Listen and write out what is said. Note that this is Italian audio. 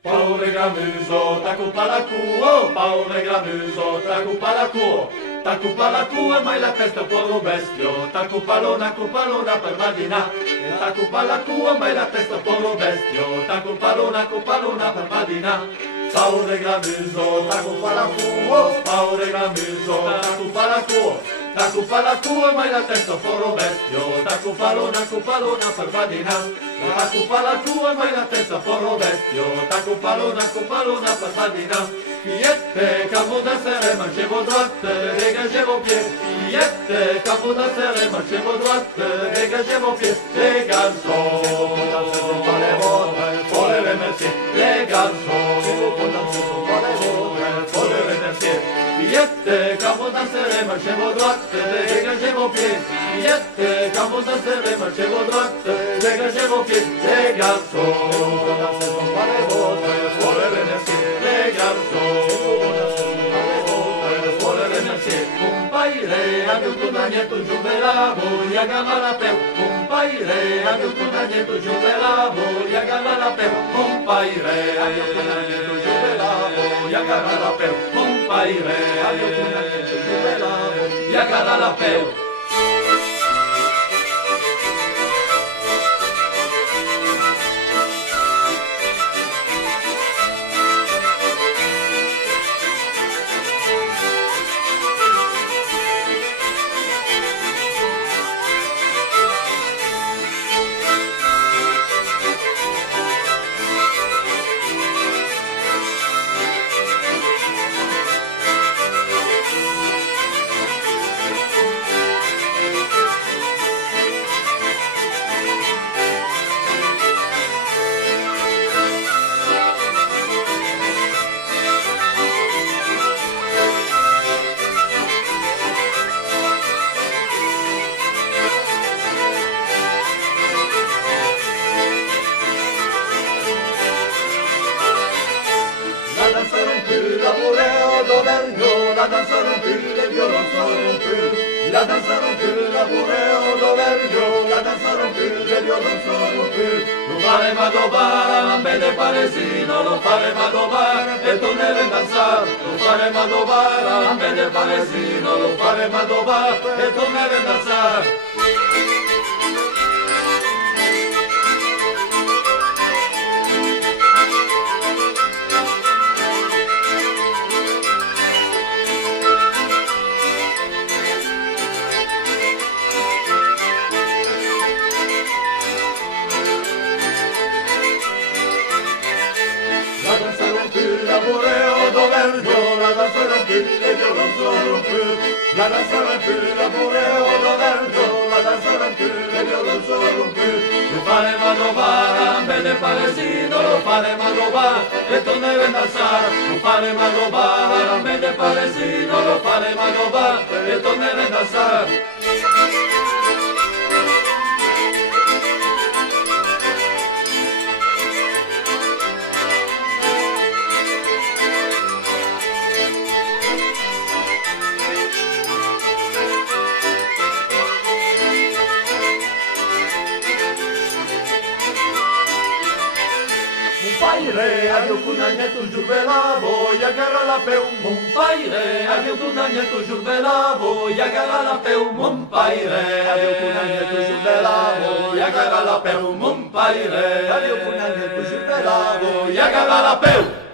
Paure gramuso, tacupa la cuo, paure gramuso, tacupa la cuo. Tacupa la cuo, mai la testa por bestio, tacupalona, cupalona per madina. Tacupa la cuo, mai la testa por bestio, tacupalona, cupalona per madina. Paure gramuso, tacupa la cuo, paure gramuso, tacupa la cuo. Tacupa la cuo, mai la testa por bestio, tacupalona, cupalona per madina. Tacupa la cuo, mai la testa por bestio, tacupalona, cupalona per madina. Piette, capo da sere, marcevo droite, regagevo pie. Piette, capo da sere, marcevo droite, regagevo pie. Les garçons, faut les remercier. Les garçons, faut les remercier. Piette, capo da sere, marcevo droite, regagevo pie. Piette, capo da sere, marcevo droite, regagevo pie. Les garçons, faut les remercier. Les garçons, Compaire, aviu tu na nieto juvelavo, e a galera peu. Compaire, aviu tu na nieto juvelavo, e a galera peu. Compaire, aviu tu na nieto juvelavo, e a galera peu. Compaire, aviu tu na nieto juvelavo, e a galera peu. La voleo d'Overgno, la danza rompiù, le violonzo rompiù. La danza rompiù, la voleo d'Overgno, la danza rompiù, le violonzo rompiù. Lo faremo adobare, a me de paresino, lo faremo adobare, e torneremo a danzare. Lo faremo adobare, a me de paresino, lo faremo adobare, e torneremo a danzare. La voreo d'Overgno, la danza rompiù, e violonzo rompiù. La danza rompiù, la voreo d'Overgno, la danza rompiù, e violonzo rompiù. Lo faremo adobare, a me de paresino, lo faremo adobare, e torneremo a danzare. Lo faremo adobare, a me de paresino, lo faremo adobare, e torneremo a danzare. Compaire, aviu cu nanietu jurvelavo, e agarra la peu. Compaire, aviu cu nanietu jurvelavo, e agarra la peu. Compaire, aviu cu nanietu jurvelavo, e agarra la peu. Compaire, aviu cu nanietu jurvelavo, e agarra la peu.